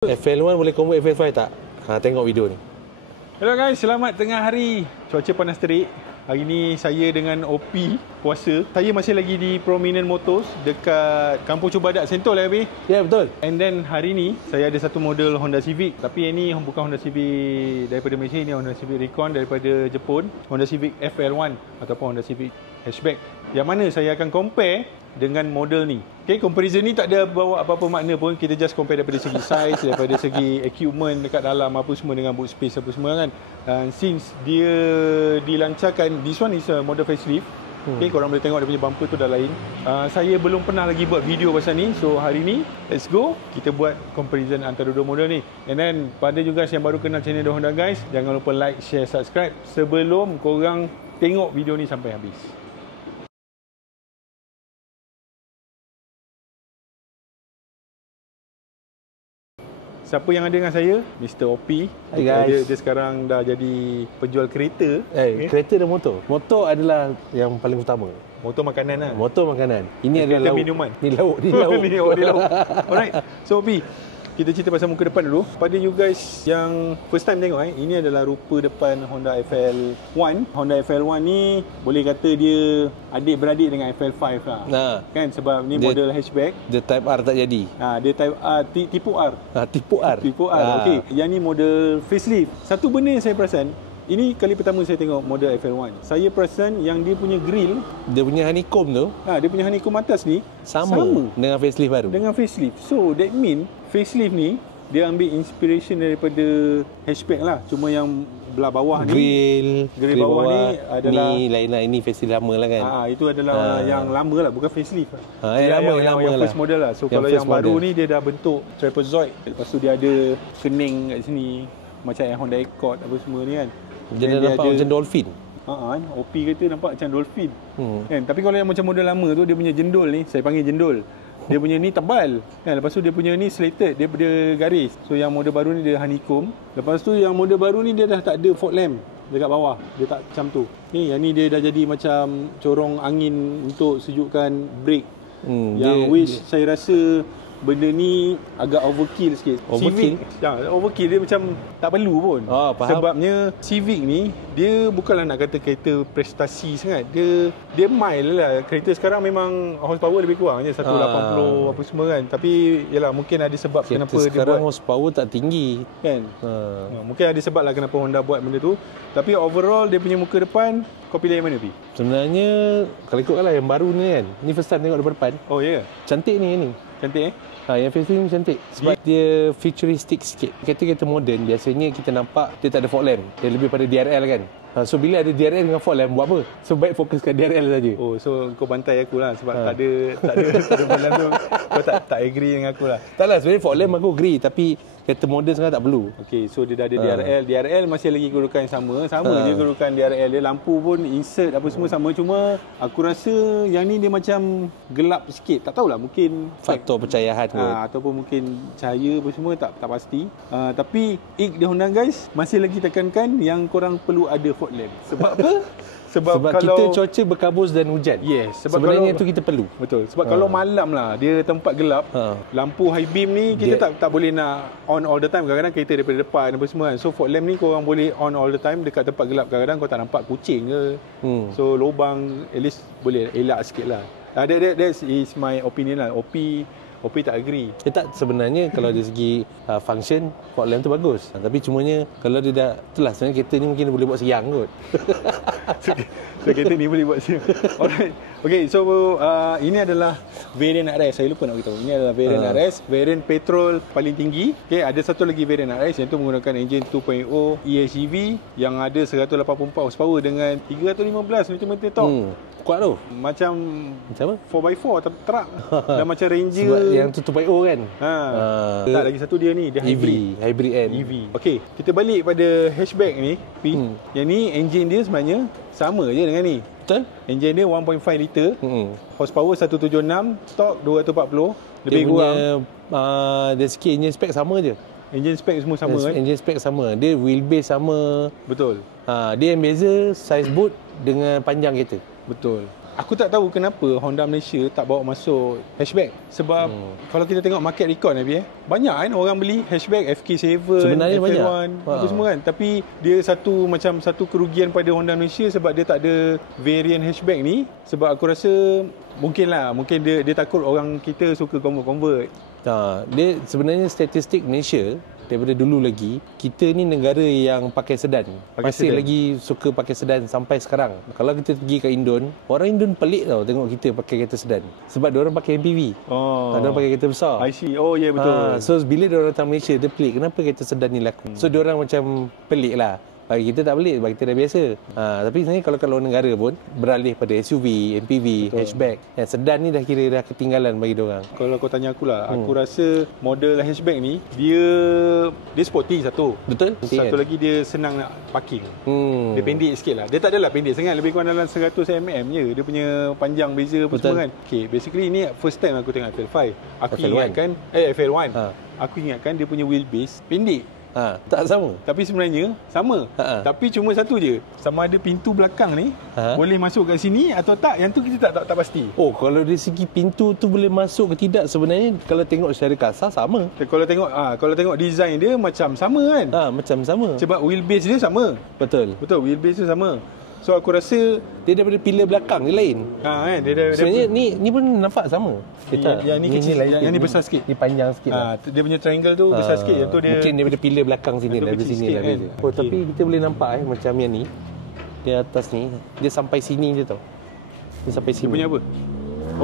FL1 boleh combo FL5 tak? Tengok video ni. Hello guys, selamat tengah hari. Cuaca panas terik. Hari ni saya dengan OP puasa. Saya masih lagi di Prominent Motors dekat Kampung Cubadak Sentul lah, Abi. Ya, betul. And then hari ni saya ada satu model Honda Civic. Tapi ini bukan Honda Civic daripada Malaysia, ini Honda Civic Recon daripada Jepun. Honda Civic FL1 ataupun Honda Civic Hatchback. Yang mana saya akan compare dengan model ni. Okay, comparison ni tak ada bawa apa-apa makna pun. Kita just compare daripada segi size, daripada segi equipment dekat dalam apa semua, dengan boot space apa semua kan. And since dia dilancarkan, this one is a model facelift. Okay, korang boleh tengok dia punya bumper tu dah lain. Saya belum pernah lagi buat video pasal ni. So hari ni, let's go. Kita buat comparison antara dua model ni. And then, pada juga yang baru kenal channel The Honda Guys, jangan lupa like, share, subscribe sebelum korang tengok video ni sampai habis. Siapa yang ada dengan saya? Mr. OP. Hai guys. Dia sekarang dah jadi penjual kereta. Kereta dan motor. Motor adalah yang paling utama. Motor makanan lah. Motor makanan. Ini kereta adalah lauk. Minuman. Ni lauk. Ni lauk. Ni lauk. Alright. So OP, kita cerita pasal muka depan dulu. Pada you guys yang first time tengok, ini adalah rupa depan Honda FL1. Honda FL1 ni boleh kata dia adik-beradik dengan FL5 lah. Kan, sebab ni model hatchback. Dia Type R tak jadi. Dia Type R, tipe R. Tipe R. Tipe R. Okey. Yang ni model facelift. Satu benda yang saya perasan, ini kali pertama saya tengok model FL1. Saya perasan yang dia punya grill, dia punya honeycomb tu, dia punya honeycomb atas ni sama dengan facelift baru. Dengan facelift. So that mean facelift ni dia ambil inspiration daripada hatchback lah. Cuma yang belah bawah grill bawah ni adalah ni lain lah. Ini facelift lama lah kan. Itu adalah yang lama lah, bukan facelift. Yang first model lah. So yang kalau yang baru ni dia dah bentuk trapezoid. Lepas tu dia ada kening kat sini macam yang Honda Accord apa semua ni kan. Dia nampak macam dolphin. OP kata nampak macam dolphin. Kan? Tapi kalau yang macam model lama tu, dia punya jendol ni, saya panggil jendol. Dia punya ni tebal. Kan? Lepas tu dia punya ni slated, dia garis. So yang model baru ni dia honeycomb. Lepas tu yang model baru ni dia dah tak ada fog lamp dekat bawah. Dia tak macam tu. Ni yang ni dia dah jadi macam corong angin untuk sejukkan brake. Which saya rasa benda ni agak overkill sikit. Overkill? Overkill dia macam tak perlu pun. Faham. Sebabnya Civic ni, dia bukanlah nak kata kereta prestasi sangat. Dia mild lah. Kereta sekarang memang horsepower lebih kurang je, 180 apa semua kan. Tapi yalah, mungkin ada sebab kereta kenapa sekarang dia buat horsepower tak tinggi kan. Mungkin ada sebab lah kenapa Honda buat benda tu. Tapi overall dia punya muka depan, kau pilih yang mana, Pi? Sebenarnya kalau ikutlah yang baru ni kan. Ni first time tengok depan. Oh ya. Yeah. Cantik ni. Cantik Yang facelift ni cantik sebab dia futuristic sikit. Kereta-kereta moden biasanya kita nampak dia tak ada fog lamp. Dia lebih pada DRL kan. So bila ada DRL dengan fog lamp buat apa? So baik fokus kat DRL saja. Oh, so kau bantai aku lah sebab tak ada fog lamp tu. Kau tak agree dengan aku lah. Taklah, sebenarnya fog lamp aku agree, tapi kereta moden sekarang tak perlu. Okey, so dia dah ada DRL. DRL masih lagi kedudukan yang sama je kedudukan DRL dia. Lampu pun insert apa semua sama. Cuma aku rasa yang ni dia macam gelap sikit. Tak tahulah, mungkin faktor percayahan ataupun mungkin cahaya apa semua, tak pasti. Tapi The Honda Guys masih lagi tekankan yang korang perlu ada fog lamp. Sebab apa? Sebab kalau kita cuaca berkabus dan hujan. Yes, sebenarnya itu kita perlu. Betul. Sebab kalau malam lah, dia tempat gelap, lampu high beam ni kita tak boleh nak on all the time. Kadang-kadang kereta daripada depan apa semua kan. So fog lamp ni korang boleh on all the time dekat tempat gelap. Kadang-kadang kau tak nampak kucing ke. So lubang at least boleh elak sikit lah. That is my opinion lah. OP tak agree. Tak, sebenarnya kalau dari segi function, fog lamp tu bagus. Tapi cumanya kalau dia dah, itulah sebenarnya kereta ni mungkin dia boleh buat siang kot. So kereta ni boleh buat siang. Alright. Okay, so ini adalah variant RS. Saya lupa nak beritahu. Ini adalah variant RS, variant petrol paling tinggi. Okay, ada satu lagi variant RS yang tu menggunakan enjin 2.0 EHEV yang ada 184 horsepower dengan 315 Nm torque. Kuat tu. Macam apa? 4x4 truck. Dan macam Ranger. Sebab yang tu 2.0 kan. Tak, lagi satu dia ni, dia hybrid N. EV. Okey, kita balik pada hatchback ni, Yang ni engine dia sebenarnya sama je dengan ni. Betul? Engine dia 1.5 liter. Horsepower 176, torque 240, lebih kurang. Dari segi engine spec sama je. Engine spec semua sama kan? Engine spec sama. Dia wheelbase sama. Betul. Dia yang beza size boot dengan panjang kereta. Betul. Aku tak tahu kenapa Honda Malaysia tak bawa masuk hatchback. Sebab kalau kita tengok market recon banyak kan orang beli hatchback FK7, Sebenarnya FL1 banyak. apa semua kan. Tapi dia satu kerugian pada Honda Malaysia sebab dia tak ada variant hatchback ni. Sebab aku rasa mungkin dia takut orang kita suka convert. Dia sebenarnya statistik Malaysia daripada dulu lagi, kita ni negara yang pakai sedan. Masih lagi suka pakai sedan sampai sekarang. Kalau kita pergi ke Indon, orang Indon pelik tau tengok kita pakai kereta sedan. Sebab diorang pakai MPV. Diorang pakai kereta besar. I see. Oh ya, yeah, betul. So bila diorang datang Malaysia, dia pelik kenapa kereta sedan ni laku. So diorang macam pelik lah. Bagi kita tak pelik, bagi kita dah biasa. Tapi sebenarnya kalau kat luar negara pun beralih pada SUV, MPV, hatchback. Yang sedan ni dah kira dah ketinggalan bagi diorang. Kalau kau tanya aku lah, aku rasa model hatchback ni dia sporty satu. Betul? Satu lagi dia senang nak parking. Dia pendek sikit lah. Dia tak adalah pendek sangat, lebih kurang dalam 100 mm je. Dia punya panjang beza apa semua kan. Okay, basically ni first time aku tengok FL5. Aku ingatkan FL1. Aku ingatkan dia punya wheelbase pendek. Tak sama. Tapi sebenarnya sama. Tapi cuma satu je. Sama ada pintu belakang ni boleh masuk kat sini atau tak. Yang tu kita tak pasti. Oh, kalau dari segi pintu tu boleh masuk ke tidak, sebenarnya kalau tengok secara kasar sama. Kalau tengok design dia macam sama kan. Macam sama. Sebab wheelbase dia sama. Betul, wheelbase dia sama. So aku rasa dia daripada pillar belakang dia lain. Kan sebenarnya ni pun nampak sama. Yang ni kecil, yang ni besar sikit. Ni panjang sikit. Dia punya triangle tu besar sikit. Yang tu dia mungkin daripada pillar belakang sini, dari sini lah kan. Tapi kita boleh nampak macam yang ni. Dia atas ni, dia sampai sini je tau. Dia sampai sini. Dia punya apa?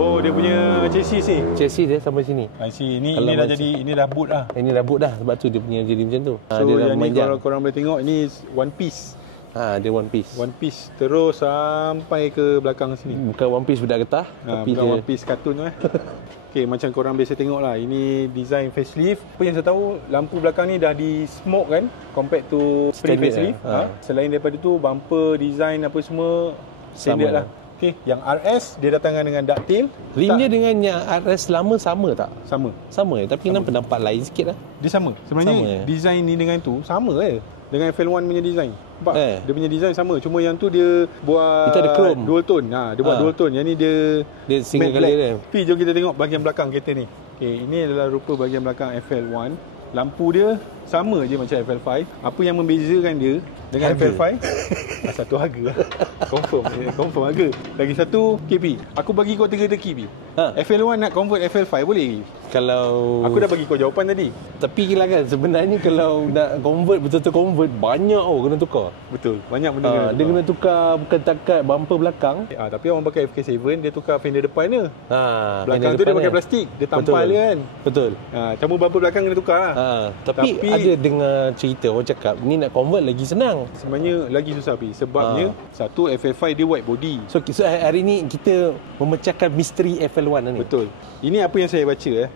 Oh, dia punya chassis ni. Chassis dia sampai sini. Ini dah boot lah. Ini dah boot dah, sebab tu dia punya jadi macam tu. So dia yang ni kalau korang boleh tengok, ni one piece. Dia one piece. One piece terus sampai ke belakang sini. Bukan one piece budak getah, tapi bukan one piece kartun Okay, macam korang biasa tengok lah. Ini design facelift. Apa yang saya tahu, lampu belakang ni dah di smoke kan, compared to pre-facelift. Selain daripada tu, bumper, design apa semua standard lah. Okay, yang RS dia datangkan dengan ducktail. Rim dia dengan yang RS lama sama tak? Sama Tapi nampak lain sikit lah. Dia sama. Sebenarnya design ni dengan tu sama dengan FL1 punya design. Nampak? Dia punya design sama. Cuma yang tu dia buat itu ada chrome, dual tone. Dia buat dual tone. Yang ni dia single color dia. Tapi jom kita tengok bahagian belakang kereta ni. Okay, ini adalah rupa bahagian belakang FL1. Lampu dia sama je macam FL5. Apa yang membezakan dia dengan FL5? Satu harga lah. Confirm harga. Lagi satu KP. Aku bagi kau teka-teki Pi. FL1 nak convert FL5 boleh? Kalau aku dah bagi kau jawapan tadi. Tapi lah kan, sebenarnya kalau nak convert, betul-betul convert, banyak kena tukar. Betul, banyak benda kena tukar. Dia kena tukar bukan takat bumper belakang. Tapi orang pakai FK7 dia tukar fender depan dia. Belakang tu dia pakai plastik. Dia tampal dia kan. Betul. Cuma bumper belakang kena tukar lah. Tapi ada dengar cerita orang cakap ni nak convert lagi senang. Sebenarnya lagi susah Pi. Sebabnya satu FL5 dia wide body. So hari ni kita memecahkan misteri FL1 ni. Betul. Ini apa yang saya baca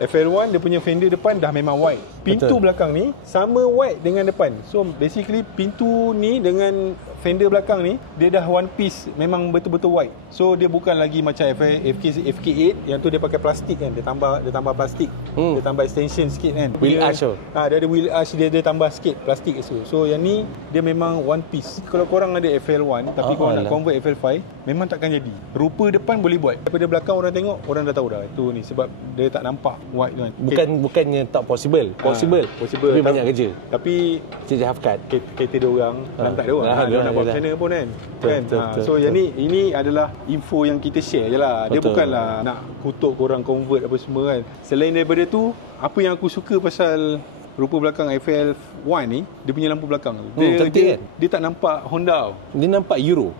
FL1 dia punya fender depan dah memang wide. Pintu belakang ni sama wide dengan depan. So basically pintu ni dengan fender belakang ni dia dah one piece, memang betul-betul wide. So dia bukan lagi macam FK8 yang tu dia pakai plastik kan. Dia tambah plastik. Dia tambah extension sikit kan. Wheel arch tu. Dia ada wheel arch, dia tambah sikit plastik tu. So yang ni dia memang one piece. Kalau korang ada FL1 tapi korang nak convert FL5, memang takkan jadi. Rupa depan boleh buat. Daripada belakang orang tengok, orang dah tahu dah itu ni sebab dia tak nampak wide kan. Bukannya tak possible. Possible. Tapi banyak kerja. Tapi kerja half cut. Kereta dia orang lantak dia orang. Dia nak buat macam mana pun kan. So yang ni, ini adalah info yang kita share je lah. Dia bukanlah nak kutuk korang convert apa semua kan. Selain daripada tu, apa yang aku suka pasal rupa belakang FL1 ni, dia punya lampu belakang dia tak nampak Honda. Dia nampak Euro.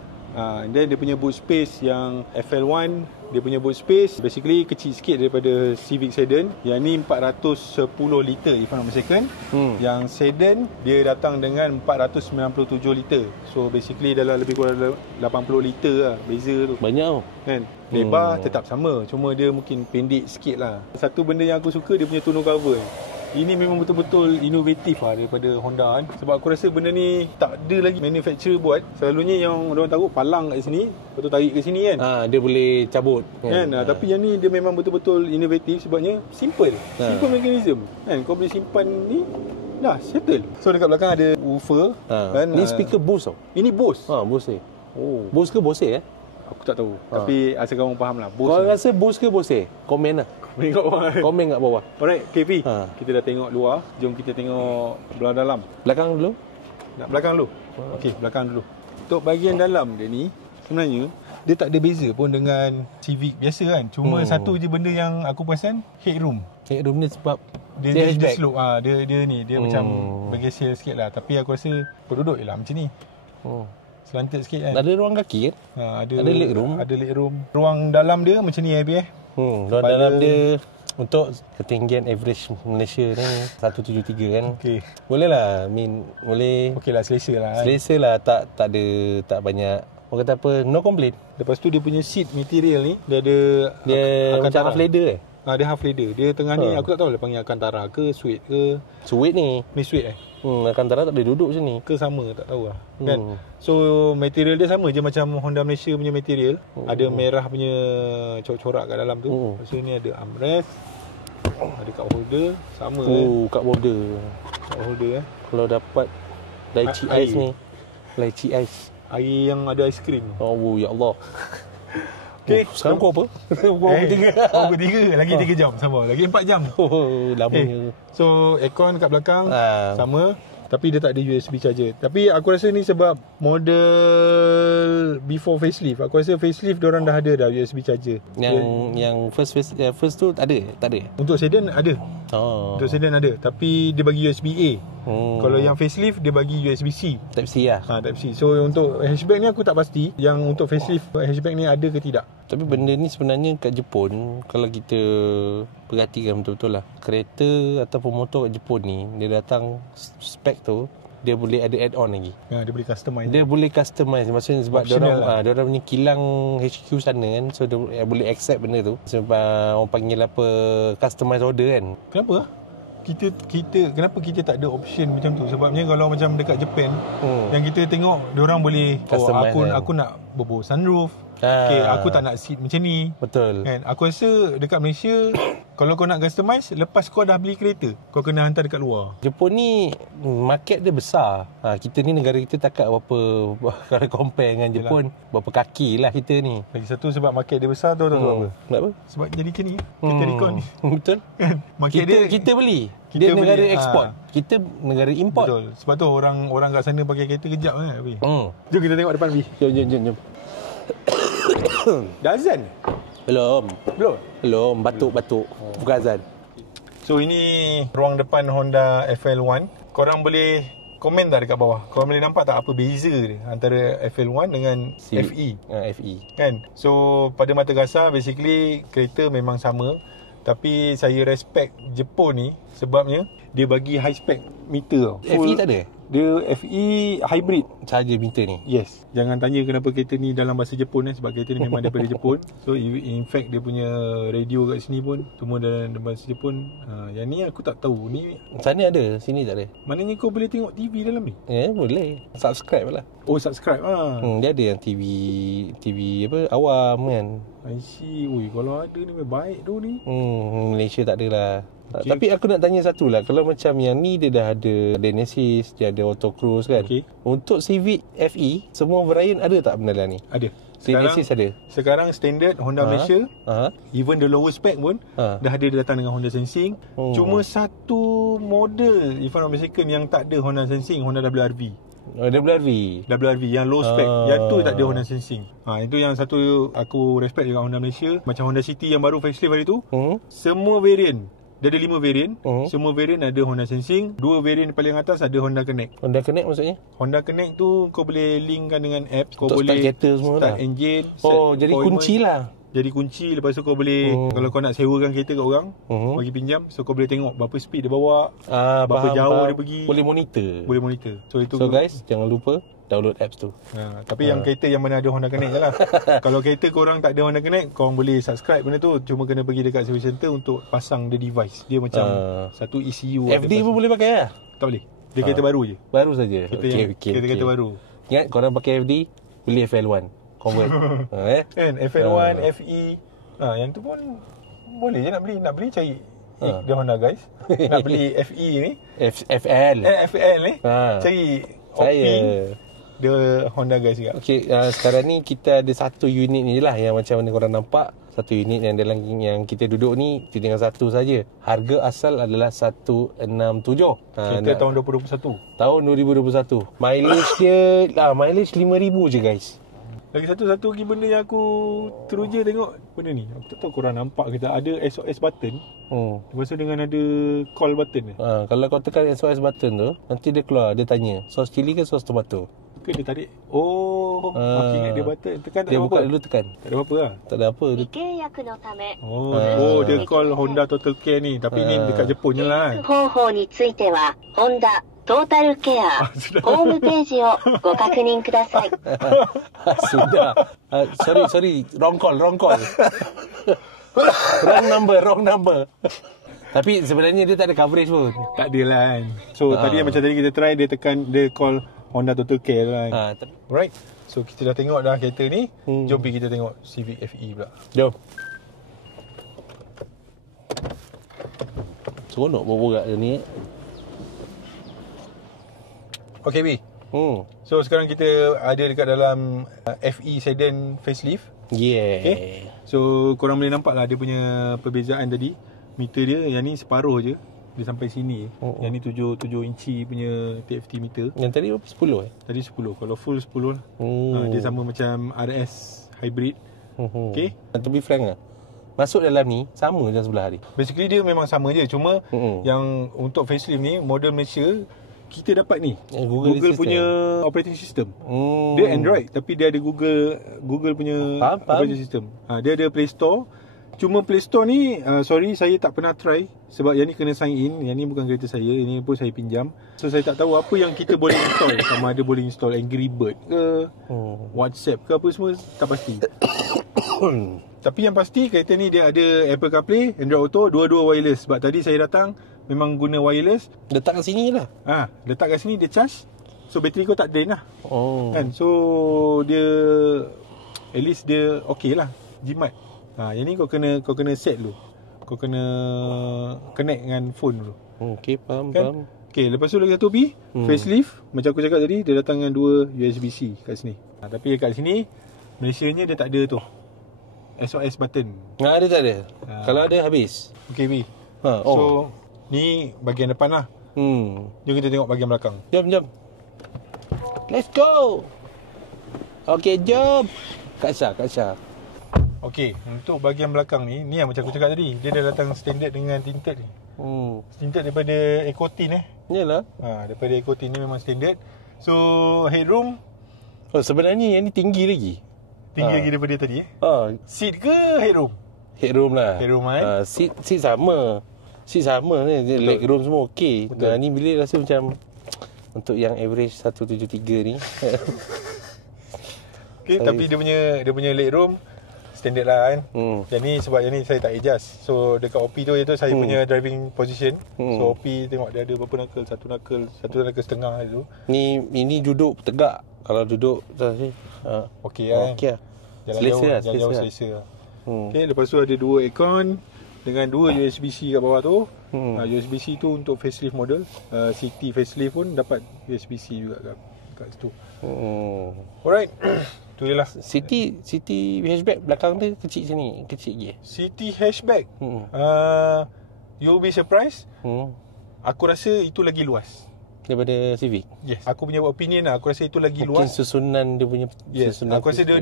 Dan dia punya boot space yang FL1, dia punya boot space basically kecil sikit daripada Civic Sedan. Yang ni 410 liter if I'm not mistaken. Yang Sedan dia datang dengan 497 liter. So basically dalam lebih kurang 80 liter lah beza tu. Banyak kan. Lebar tetap sama, cuma dia mungkin pendek sikit lah. Satu benda yang aku suka, dia punya tonneau cover. Ini memang betul-betul inovatif lah daripada Honda kan. Sebab aku rasa benda ni tak ada lagi manufacturer buat. Selalunya yang orang taruh palang kat sini, lepas tu tarik ke sini kan. Dia boleh cabut kan. Tapi yang ni dia memang betul-betul inovatif sebabnya simple. Simple mechanism kan. Kau boleh simpan ni, dah settle. So dekat belakang ada woofer kan. Ni speaker Bose tau. Ini Bose. Bose ni. Bose ke Bose Aku tak tahu. Tapi asalkan orang faham lah. Kau rasa boost ke bose? Komen lah. Komen kat bawah. Alright, KP. Kita dah tengok luar. Jom kita tengok belah dalam. Belakang dulu. Belakang dulu. Okey, belakang dulu. Untuk bahagian dalam dia ni, sebenarnya dia tak ada beza pun dengan Civic biasa kan. Cuma satu je benda yang aku perasan, headroom. Headroom ni sebab dia slope. Dia macam bergeser sikit lah. Tapi aku rasa penduduk je lah macam ni. Selantik sikit kan. Ada ruang kaki kan? Ada leg room. Ada leg room. Ruang dalam dia macam ni ruang dalam dia untuk ketinggian average Malaysia ni 173 kan. Okey. Boleh lah. Boleh. Okey lah, selesa lah. Selesa lah. Tak banyak. Orang kata apa, no complaint. Lepas tu dia punya seat material ni dia ada macam half leather dia half leather. Dia tengah ni aku tak tahu dia panggil Alcantara ke suede ke. Suede ni Suede Alcantara tak boleh duduk macam ni ke sama, tak tahu lah kan. So material dia sama je macam Honda Malaysia punya material. Ada merah punya corak-corak kat dalam tu. Lepas tu ni ada armrest, ada cup holder sama cup holder. Kalau dapat lychee ice ni, lychee ice, air yang ada aiskrim. Oh ya Allah. Okay, sekarang pukul apa? Pukul 3 lagi 3 jam sama. Lagi 4 jam. Lamanya. So aircon kat belakang sama. Tapi dia tak ada USB charger. Tapi aku rasa ni sebab model before facelift. Aku rasa facelift diorang dah ada USB charger. Yang first tu tak ada. Untuk sedan ada. Untuk sedan ada. Tapi dia bagi USB A. Kalau yang facelift dia bagi USB C. Type C lah. Type C. So untuk hatchback ni aku tak pasti yang untuk facelift hatchback ni ada ke tidak. Tapi benda ni sebenarnya kat Jepun, kalau kita perhatikan betul-betul lah, kereta ataupun motor kat Jepun ni, dia datang spek tu, dia boleh ada add-on lagi. Dia boleh customize. Dia boleh customize. Maksudnya sebab diorang punya kilang HQ sana kan, so dia boleh accept benda tu. Sebab orang panggil apa, customize order kan. Kenapa? Kenapa kita tak ada option macam tu? Sebabnya kalau macam dekat Japan, yang kita tengok diorang boleh aku nak berbau sunroof. Okay, aku tak nak seat macam ni. Betul. Kan? Aku rasa dekat Malaysia kalau kau nak customize, lepas kau dah beli kereta, kau kena hantar dekat luar. Jepun ni market dia besar. Kita ni negara kita takat berapa kalau compare dengan Jepun, berapa kaki lah kita ni. Lagi satu sebab market dia besar tu apa? Kenapa? Sebab jadi macam ni kereta Recon ni. Betul. Market kita beli. Dia negara ekspor. Kita negara import. Betul. Sebab tu orang kat sana pakai kereta kejap kan. Jom kita tengok depan Bi. Jom. Dah azan? Belum. Batuk. Bukan azan. So ini ruang depan Honda FL1. Korang boleh komen tak dekat bawah? Korang boleh nampak tak apa beza dia antara FL1 dengan FE? FE. Kan? So pada mata kasar basically kereta memang sama. Tapi saya respect Jepun ni sebabnya dia bagi high spec meter. FE tak ada? Dia FE hybrid saja meter ni. Yes. Jangan tanya kenapa kereta ni dalam bahasa Jepun sebab kereta ni memang daripada Jepun. So in fact dia punya radio kat sini pun semua dalam bahasa Jepun. Yang ni aku tak tahu. Ni sana ada, sini tak ada. Maknanya kau boleh tengok TV dalam ni? Boleh. Subscribe lah. Oh, subscribe dia ada yang TV apa awam kan. I see. Ui, kalau ada ni baik tu ni. Malaysia tak ada lah. Okay. Tapi aku nak tanya satu lah. Kalau macam yang ni dia dah ada Genesis, dia ada Auto Cruise kan. Untuk Civic FE, semua variant ada tak benda lah ni? Ada. Genesis ada. Sekarang standard Honda Malaysia, even the lower spec pun dah ada datang dengan Honda Sensing. Cuma satu model, if I'm not mistaken, yang tak ada Honda Sensing, Honda WRV. WRV yang low spec, yang tu tak ada Honda Sensing. Itu yang satu aku respect dengan Honda Malaysia. Macam Honda City yang baru facelift hari tu, semua variant dia ada 5 variant. Semua variant ada Honda Sensing. 2 variant paling atas ada Honda Connect. Honda Connect maksudnya? Honda Connect tu kau boleh linkkan dengan apps. Kau untuk boleh start kereta semua start engine, jadi kunci lah. Jadi kunci. Lepas tu kau boleh kalau kau nak sewakan kereta kat orang, bagi pinjam, so kau boleh tengok berapa speed dia bawa, berapa jauh dia pergi. Boleh monitor. So guys, jangan lupa download apps tu. Tapi yang kereta yang mana ada Honda Connect je lah. Kalau kereta korang tak ada Honda Connect, korang boleh subscribe benda tu. Cuma kena pergi dekat service center untuk pasang the device. Dia macam satu ECU. FD pun boleh pakai lah? Tak boleh. Dia kereta baru je. Baru saja. Kereta baru. Ingat korang pakai FD, beli FL1 convert. Kan FL1, FE. Yang tu pun boleh je nak beli cari dia Honda guys. Nak beli FE ni, FL FL ni, cari Opin. dia Honda guys juga. Okey, sekarang ni kita ada satu unit ni lah yang macam mana korang nampak. Satu unit yang dalam yang kita duduk ni tinggal satu saja. Harga asal adalah 167. Kita tahun 2021. Tahun 2021. Mileage dia mileage 5,000 je guys. Lagi satu lagi benda yang aku teruja tengok benda ni. Aku tak tahu korang nampak ke tak, ada SOS button. Lepas tu dengan ada call button. Kalau kau tekan SOS button tu, nanti dia keluar, dia tanya, sos cili ke sos tomato? Ke dia tarik. Aku ingat dia button. Tekan tak dia ada buka apa-apa. dulu tekan. Tak ada apa-apa lah. Tak ada apa. Dia, Dia call Honda Total Care ni. Tapi ni dekat Jepun je lah kan. 方法については、ホンダトータルケアホームページをご確認ください。 Sudah. Sorry. Wrong call. wrong number. Tapi sebenarnya dia tak ada coverage pun. Tak ada lah kan. So tadi macam tadi kita try, dia tekan, dia call Honda Total Care lah kan. Alright. So kita dah tengok dah kereta ni. Jom pergi kita tengok Civic FE pula. Jom. Seronok borak ni. Okay B. So sekarang kita ada dekat dalam FE Sedan facelift. Yeah. Okay. So korang boleh nampak lah dia punya perbezaan tadi. Meter dia yang ni separuh je. Dia sampai sini. Yang ni 7 inci punya TFT meter. Yang tadi berapa? 10 Tadi 10. Kalau full 10 lah. Dia sama macam RS hybrid. Okay. To be frank lah, masuk dalam ni sama je sebelah hari. Basically dia memang sama je. Cuma yang untuk facelift ni, model Malaysia, kita dapat ni Google punya operating system. Dia Android tapi dia ada Google punya operating system. Dia ada Play Store. Cuma Play Store ni sorry, saya tak pernah try. Sebab yang ni kena sign in. Yang ni bukan kereta saya, ini pun saya pinjam. So saya tak tahu apa yang kita boleh install. Sama ada boleh install Angry Bird ke, WhatsApp ke, apa semua tak pasti. Tapi yang pasti kereta ni dia ada Apple CarPlay, Android Auto, dua-dua wireless. Sebab tadi saya datang memang guna wireless. Letak kat sini lah. Letak kat sini, dia charge. So bateri kau tak drain lah. Kan? So dia at least dia okey lah, jimat. Yang ni kau kena set dulu. Kau kena connect dengan phone dulu. Okey, faham. Okey, lepas tu lagi satu facelift. Macam aku cakap tadi, dia datang dengan 2 USB-C kat sini. Tapi kat sini Malaysia ni dia tak ada tu SOS button. Dia tak ada. Kalau ada habis. Okey B. So ni bahagian depan lah. Jom kita tengok bahagian belakang. Jom. Let's go. Okey, jom. Kak Syah. Okey, untuk bahagian belakang ni yang macam aku cakap tadi, dia dah datang standard dengan tinted ni. Tinted daripada Ecotine Yalah. Daripada Ecotine ni memang standard. So headroom sebenarnya yang ni tinggi lagi. Lagi daripada tadi Seat ke headroom? Headroom lah. Headroom Seat sama. Seat sama ni. Legroom semua okey. Ni bilik rasa macam untuk yang average 173 ni. Okay, tapi dia punya legroom standard lah kan. Yang ni sebab yang ni saya tak adjust. So dekat OP tu iaitu saya punya driving position. So OP tengok dia ada berapa knuckle, satu knuckle setengah tu. Ini duduk tegak. Kalau duduk okey lah. Jalan jauh selesa lah. Okay, lepas tu ada 2 aircon dengan 2 USB-C kat bawah tu. USB-C tu untuk facelift model. City facelift pun dapat USB-C juga kat situ. Alright. Tu je lah. City hatchback belakang dia kecil lagi. City hatchback. You'll be surprised. Aku rasa itu lagi luas daripada Civic. Yes. Aku punya opinion lah, aku rasa itu lagi mungkin luas. Susunan dia punya susunan. Aku rasa dia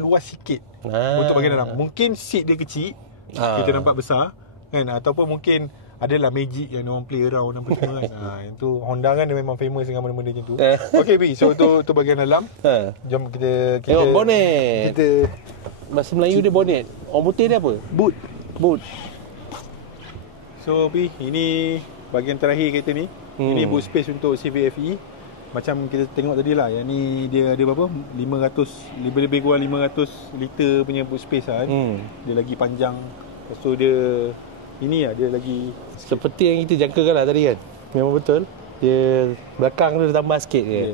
luas sikit untuk bahagian dalam. Mungkin seat dia kecil, kita nampak besar kan, ataupun mungkin adalah magic yang orang play around apa semua kan. Yang tu Honda kan dia memang famous dengan benda-benda macam tu. Okay B, so tu bahagian dalam. Jom kita tengok bonnet. Bahasa Melayu dia bonnet. Orang putih dia apa? Boot. So B, ini bahagian terakhir kereta ni. Ini boot space untuk Civic FE. Macam kita tengok tadi lah, yang ni dia ada berapa? 500, lebih kurang 500 liter punya boot space lah kan. Dia lagi panjang. Lepas tu dia ini lah, dia lagi seperti yang kita jangkakan lah tadi kan. Memang betul. Dia belakang tu dia tambah sikit je.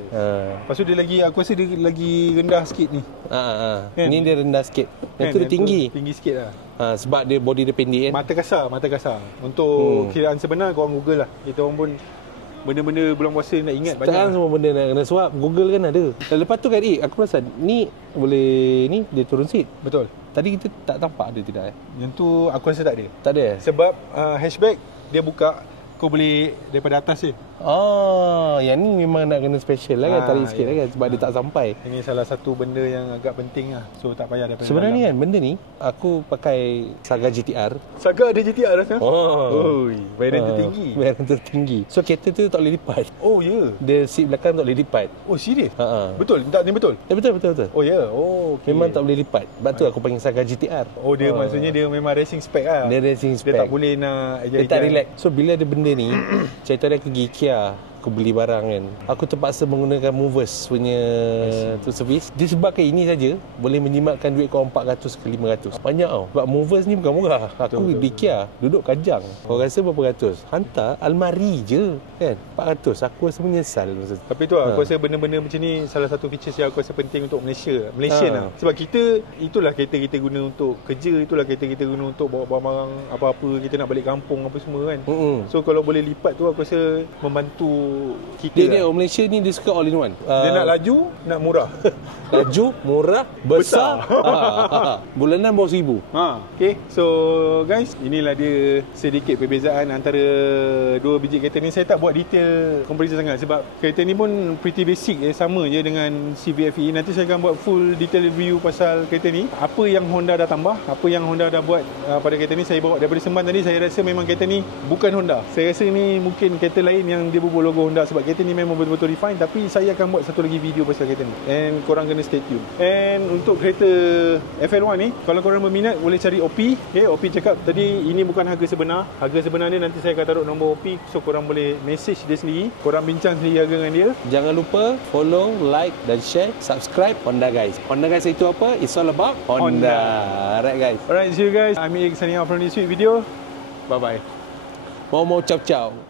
Lepas tu dia lagi, aku rasa dia lagi rendah sikit ni. Kan? Ni dia rendah sikit. Yang tu dia tinggi. Tinggi sikit lah. Sebab dia body dia pendek kan. Mata kasar. Untuk kiraan sebenar korang Google lah. Kita orang pun benda-benda bulan puasa nak ingat Sekarang banyak. semua benda nak kena swap, Google kan ada. Dan lepas tu kan, aku perasan ni boleh ni dia turun seat. Betul. Tadi kita tak tampak ada tidak Yang tu aku rasa tak ada. Tak ada. Sebab hatchback dia buka, kau boleh daripada atas je. Oh, yang ni memang nak kena special lah kan, tarik sikit lah kan sebab dia tak sampai. Ini salah satu benda yang agak penting lah. So tak payah daripada Sebenarnya kan benda ni aku pakai Saga GTR. Saga ada GTR rasa? Oh. Oi, varian tertinggi. Varian tertinggi. So kereta tu tak boleh lipat. Oh ya. Yeah. Dia seat belakang tak boleh lipat. Oh serius? Ha. Betul? Tak ni betul? Betul. Oh ya. Yeah. Oh okey. Memang tak boleh lipat. Sebab tu aku panggil Saga GTR. Oh dia maksudnya dia memang racing spec lah. Dia racing spec. Dia tak boleh nak Dia tak relax. So bila ada benda ni, cerita dia pergi IKEA, aku beli barang kan, aku terpaksa menggunakan Movers punya tu servis. Disebabkan ini saja boleh menjimatkan duit kau 400 ke 500. Banyak tau. Sebab Movers ni bukan murah. Aku di IKEA duduk Kajang. Kau rasa berapa ratus? Hantar almari je kan 400. Aku rasa menyesal masa tu. Tapi tu lah, aku rasa benda-benda macam ni salah satu features yang aku rasa penting untuk Malaysia lah. Sebab kita, itulah kereta kita guna untuk kerja, itulah kereta kita guna untuk bawa barang apa-apa, kita nak balik kampung apa semua kan. So kalau boleh lipat tu aku rasa membantu kita Dia Malaysia ni dia suka all in one. Dia nak laju, nak murah. Laju, murah, besar. Bulanan bawah 1,000. Okay, so guys, inilah dia sedikit perbezaan antara dua biji kereta ni. Saya tak buat detail comparison sangat sebab kereta ni pun pretty basic sama je dengan CVF-E. Nanti saya akan buat full detail review pasal kereta ni. Apa yang Honda dah tambah, apa yang Honda dah buat pada kereta ni. Saya bawa daripada Semban tadi, saya rasa memang kereta ni bukan Honda. Saya rasa ni mungkin kereta lain yang dia berlogo Honda sebab kereta ni memang betul-betul refine. Tapi saya akan buat satu lagi video pasal kereta ni, and korang kena stay tune. And untuk kereta FL1 ni, kalau korang berminat boleh cari OP. Okay, OP cakap tadi ini bukan harga sebenar. Harga sebenar dia nanti saya akan taruh nombor OP, so korang boleh message dia sendiri, korang bincang sendiri harga dengan dia. Jangan lupa follow, like dan share, subscribe Honda Guys. Honda Guys itu apa? It's all about Honda. Alright guys. Alright, see you guys. I'm Iq signing off from this week video. Bye bye. Mau ciao ciao.